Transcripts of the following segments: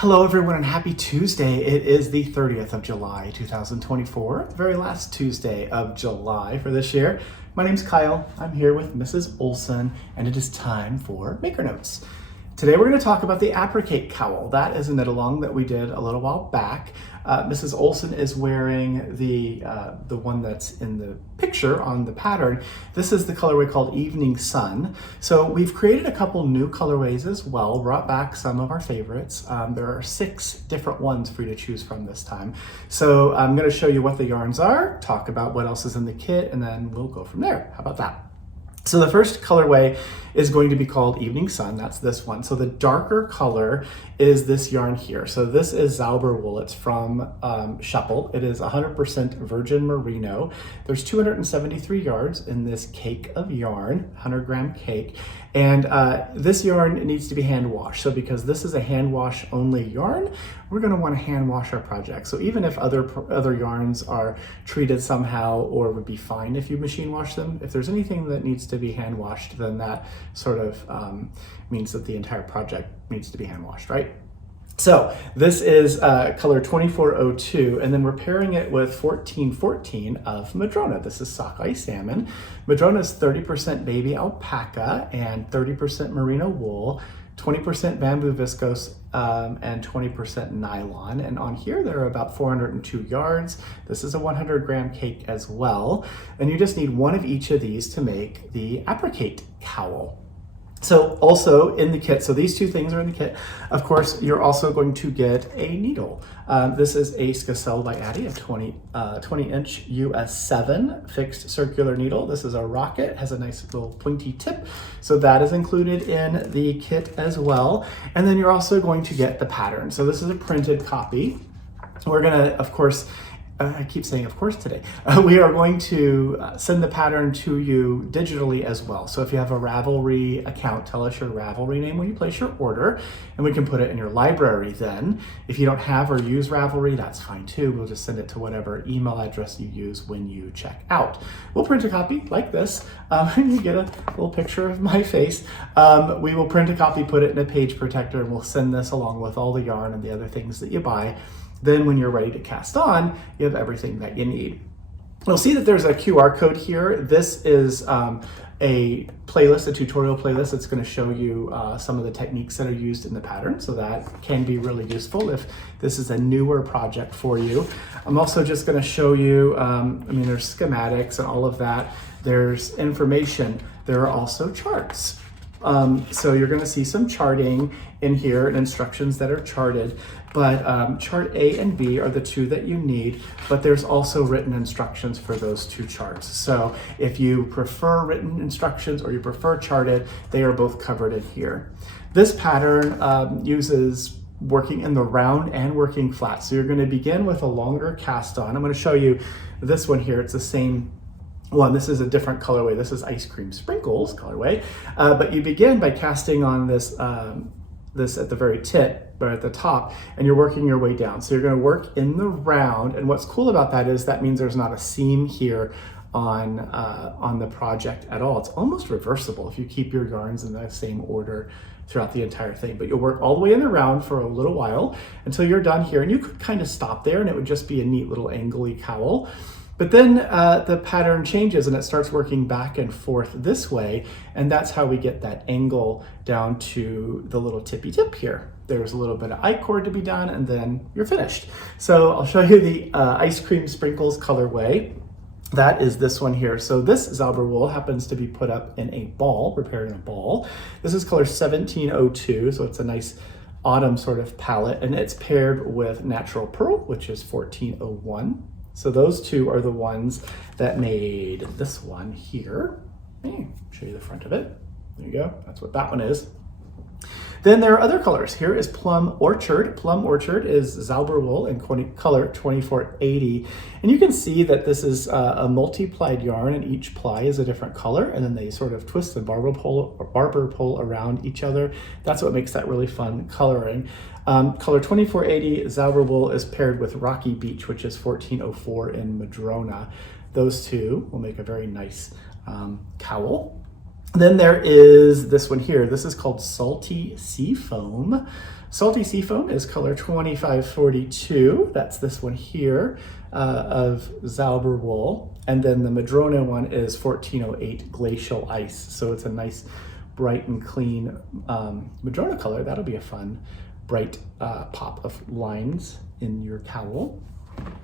Hello everyone and happy Tuesday. It is the 30th of July, 2024, the very last Tuesday of July for this year. My name's Kyle. I'm here with Mrs. Olson and it is time for Maker Notes. Today we're going to talk about the Apricate cowl. That is a knit along that we did a little while back. Mrs. Olson is wearing the one that's in the picture on the pattern. This is the colorway called Evening Sun. So we've created a couple new colorways as well, brought back some of our favorites. There are 6 different ones for you to choose from this time. So I'm going to show you what the yarns are, talk about what else is in the kit, and then we'll go from there. How about that? So the first colorway is going to be called Evening Sun. That's this one. So the darker color is this yarn here. So this is Zauber wool. It's from Shuffle. It is 100% virgin merino. There's 273 yards in this cake of yarn, 100-gram cake. And this yarn needs to be hand washed. So because this is a hand wash only yarn, we're going to want to hand wash our project. So even if other yarns are treated somehow or would be fine if you machine wash them, if there's anything that needs to be hand washed, then that sort of means that the entire project needs to be hand washed, right? So this is color 2402, and then we're pairing it with 1414 of Madrona. This is sockeye salmon. Madrona is 30% baby alpaca and 30% merino wool, 20% bamboo viscose, and 20% nylon. And on here, there are about 402 yards. This is a 100-gram cake as well. And you just need one of each of these to make the Apricate cowl. So also in the kit, so these two things are in the kit. Of course, you're also going to get a needle. This is a Skacel by Addie, a 20-inch US 7 fixed circular needle. This is a rocket, has a nice little pointy tip. So that is included in the kit as well. And then you're also going to get the pattern. So this is a printed copy. We're gonna, of course, I keep saying of course today, we are going to send the pattern to you digitally as well. So if you have a Ravelry account, tell us your Ravelry name when you place your order and we can put it in your library then. If you don't have or use Ravelry, that's fine too. We'll just send it to whatever email address you use when you check out. We'll print a copy like this. You get a little picture of my face. We will print a copy, put it in a page protector, and we'll send this along with all the yarn and the other things that you buy. Then when you're ready to cast on, you have everything that you need. You'll see that there's a QR code here. This is a playlist, a tutorial playlist that's going to show you some of the techniques that are used in the pattern. So that can be really useful if this is a newer project for you. I'm also just going to show you, there's schematics and all of that. There's information. There are also charts. So you're going to see some charting in here and instructions that are charted, but chart A and B are the two that you need, but there's also written instructions for those two charts. So if you prefer written instructions or you prefer charted, they are both covered in here. This pattern uses working in the round and working flat. So you're going to begin with a longer cast on. I'm going to show you this one here. It's the same one. This is a different colorway. This is Ice Cream Sprinkles colorway, but you begin by casting on this this at the very tip, but at the top, and you're working your way down. So you're going to work in the round, and what's cool about that is that means there's not a seam here on the project at all. It's almost reversible if you keep your yarns in the same order throughout the entire thing. But you'll work all the way in the round for a little while until you're done here, and you could kind of stop there, and it would just be a neat little angly cowl. But then the pattern changes and it starts working back and forth this way, and that's how we get that angle down to the little tippy tip here. There's a little bit of I-cord to be done and then you're finished. So I'll show you the Ice Cream Sprinkles colorway. That is this one here. So this Zauber wool happens to be put up in a ball, prepared in a ball. This is color 1702, so it's a nice autumn sort of palette, and it's paired with Natural Pearl, which is 1401. So those two are the ones that made this one here. Show you the front of it. There you go. That's what that one is. Then there are other colors. Here is Plum Orchard. Plum Orchard is Zauber wool in color 2480. And you can see that this is a multi-plied yarn, and each ply is a different color, and then they sort of twist and barber pull around each other. That's what makes that really fun coloring. Color 2480 Zauber wool is paired with Rocky Beach, which is 1404 in Madrona. Those two will make a very nice cowl. Then there is this one here. This is called Salty Sea Foam. Salty Seafoam is color 2542. That's this one here of Zauber wool. And then the Madrona one is 1408 Glacial Ice. So it's a nice bright and clean Madrona color. That'll be a fun bright pop of lines in your cowl.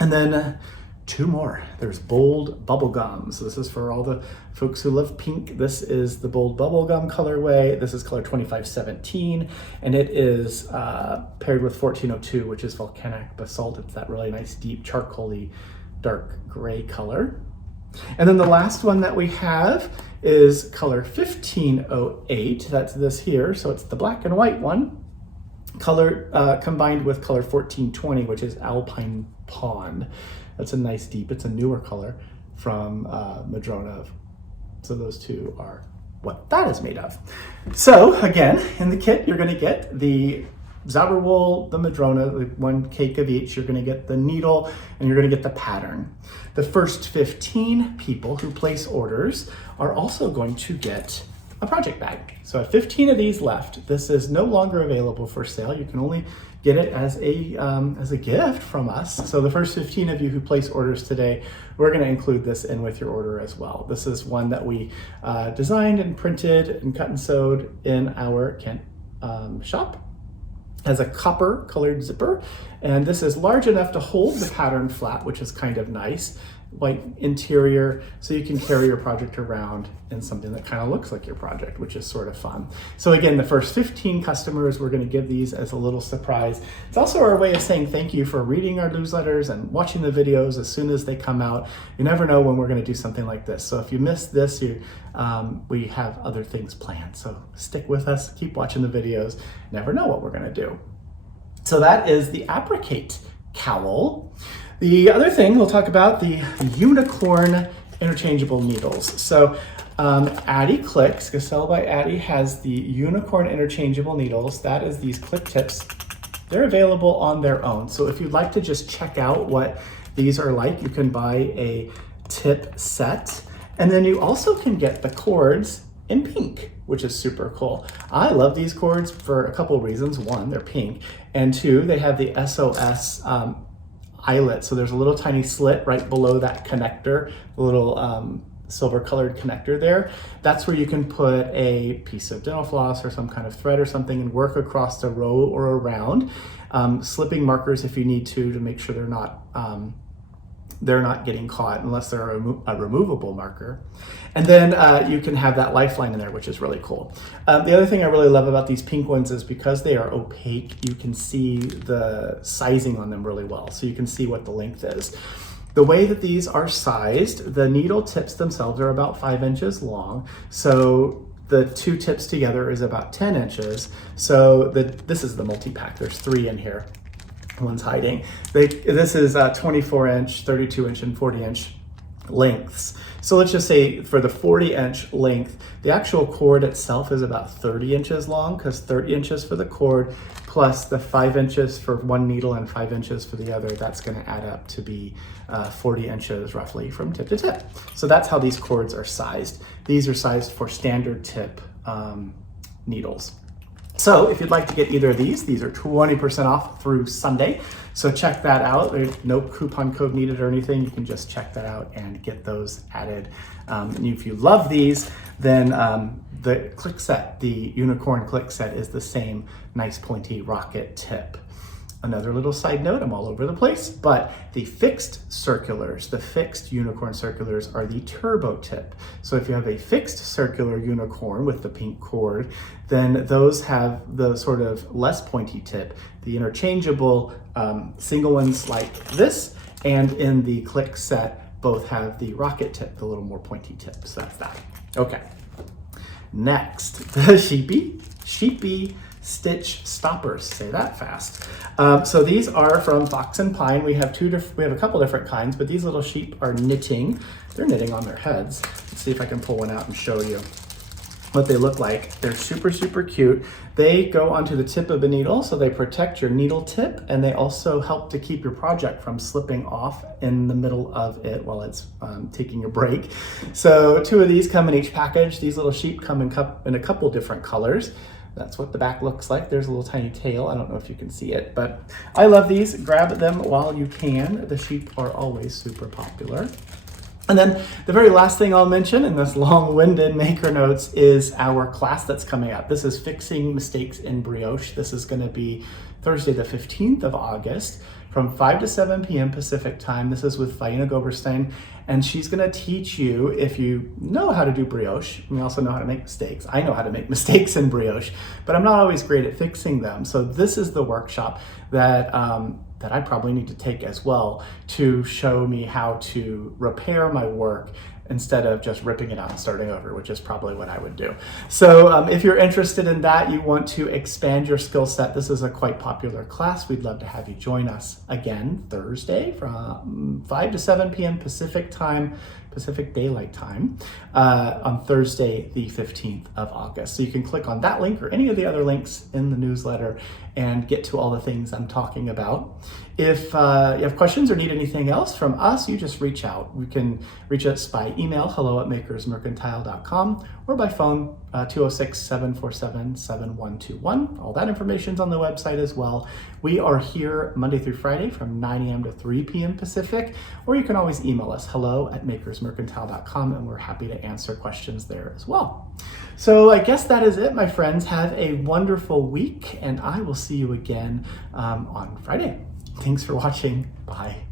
And then two more. There's Bold Bubblegum. So this is for all the folks who love pink. This is the Bold Bubblegum colorway. This is color 2517, and it is paired with 1402, which is Volcanic Basalt. It's that really nice, deep, charcoaly, dark gray color. And then the last one that we have is color 1508. That's this here. So it's the black and white one, color combined with color 1420, which is Alpine Pond. That's a nice deep, it's a newer color from Madrona. So those two are what that is made of. So again, in the kit, you're gonna get the Zauber wool, the Madrona, one cake of each. You're gonna get the needle, and you're gonna get the pattern. The first 15 people who place orders are also going to get a project bag. So I have 15 of these left. This is no longer available for sale. You can only get it as a gift from us. So the first 15 of you who place orders today, we're gonna include this in with your order as well. This is one that we designed and printed and cut and sewed in our Kent shop. Has a copper colored zipper, and this is large enough to hold the pattern flat, which is kind of nice. White interior, so you can carry your project around in something that kind of looks like your project, which is sort of fun. So again, the first 15 customers, we're going to give these as a little surprise. It's also our way of saying thank you for reading our newsletters and watching the videos as soon as they come out. You never know when we're going to do something like this. So if you missed this, we have other things planned. So stick with us, keep watching the videos. Never know what we're going to do. So that is the Apricate cowl. The other thing we'll talk about, the unicorn interchangeable needles. So Addie Clicks, Gasell by Addie, has the unicorn interchangeable needles. That is these click tips. They're available on their own. So if you'd like to just check out what these are like, you can buy a tip set. And then you also can get the cords in pink, which is super cool. I love these cords for a couple of reasons. One, they're pink. And two, they have the SOS eyelet. So there's a little tiny slit right below that connector, the little silver colored connector there. That's where you can put a piece of dental floss or some kind of thread or something and work across the row or around. Slipping markers if you need to make sure they're not getting caught unless they're a removable marker. And then you can have that lifeline in there, which is really cool. The other thing I really love about these pink ones is because they are opaque, you can see the sizing on them really well. So you can see what the length is. The way that these are sized, the needle tips themselves are about 5 inches long. So the two tips together is about 10 inches. So this is the multi-pack, there's 3 in here. One's hiding. This is 24 inch, 32 inch, and 40 inch lengths. So let's just say for the 40 inch length, the actual cord itself is about 30 inches long, because 30 inches for the cord plus the 5 inches for one needle and 5 inches for the other, that's going to add up to be 40 inches roughly from tip to tip. So that's how these cords are sized. These are sized for standard tip needles. So if you'd like to get either of these are 20% off through Sunday. So check that out. There's no coupon code needed or anything. You can just check that out and get those added. And if you love these, then the click set, the unicorn click set, is the same nice pointy rocket tip. Another little side note, I'm all over the place, but the fixed circulars, the fixed unicorn circulars are the turbo tip. So if you have a fixed circular unicorn with the pink cord, then those have the sort of less pointy tip. The interchangeable single ones like this, and in the click set, both have the rocket tip, the little more pointy tip. So that's that. Okay. Next, the sheepy stitch stoppers. Say that fast. So these are from Fox and Pine. We have a couple different kinds, but these little sheep are knitting. They're knitting on their heads. Let's see if I can pull one out and show you what they look like. They're super, super cute. They go onto the tip of the needle, so they protect your needle tip, and they also help to keep your project from slipping off in the middle of it while it's taking a break. So 2 of these come in each package. These little sheep come in a couple different colors. That's what the back looks like. There's a little tiny tail. I don't know if you can see it, but I love these. Grab them while you can. The sheep are always super popular. And then the very last thing I'll mention in this long-winded maker notes is our class that's coming up. This is Fixing Mistakes in Brioche. This is going to be Thursday the 15th of August from 5 to 7 p.m. Pacific time. This is with Faina Goberstein, and she's going to teach you, if you know how to do brioche, and you also know how to make mistakes. I know how to make mistakes in brioche, but I'm not always great at fixing them. So this is the workshop that I probably need to take as well to show me how to repair my work instead of just ripping it out and starting over, which is probably what I would do. So if you're interested in that, you want to expand your skill set, this is a quite popular class. We'd love to have you join us again Thursday from 5 to 7 p.m. Pacific time, Pacific Daylight Time, on Thursday, the 15th of August. So you can click on that link or any of the other links in the newsletter and get to all the things I'm talking about. If you have questions or need anything else from us, you just reach out. You can reach us by email, hello@makersmercantile.com, or by phone, 206-747-7121. All that information's on the website as well. We are here Monday through Friday from 9 a.m. to 3 p.m. Pacific, or you can always email us, hello@makersmercantile.com, and we're happy to answer questions there as well. So I guess that is it, my friends. Have a wonderful week, and I will see you again on Friday. Thanks for watching. Bye.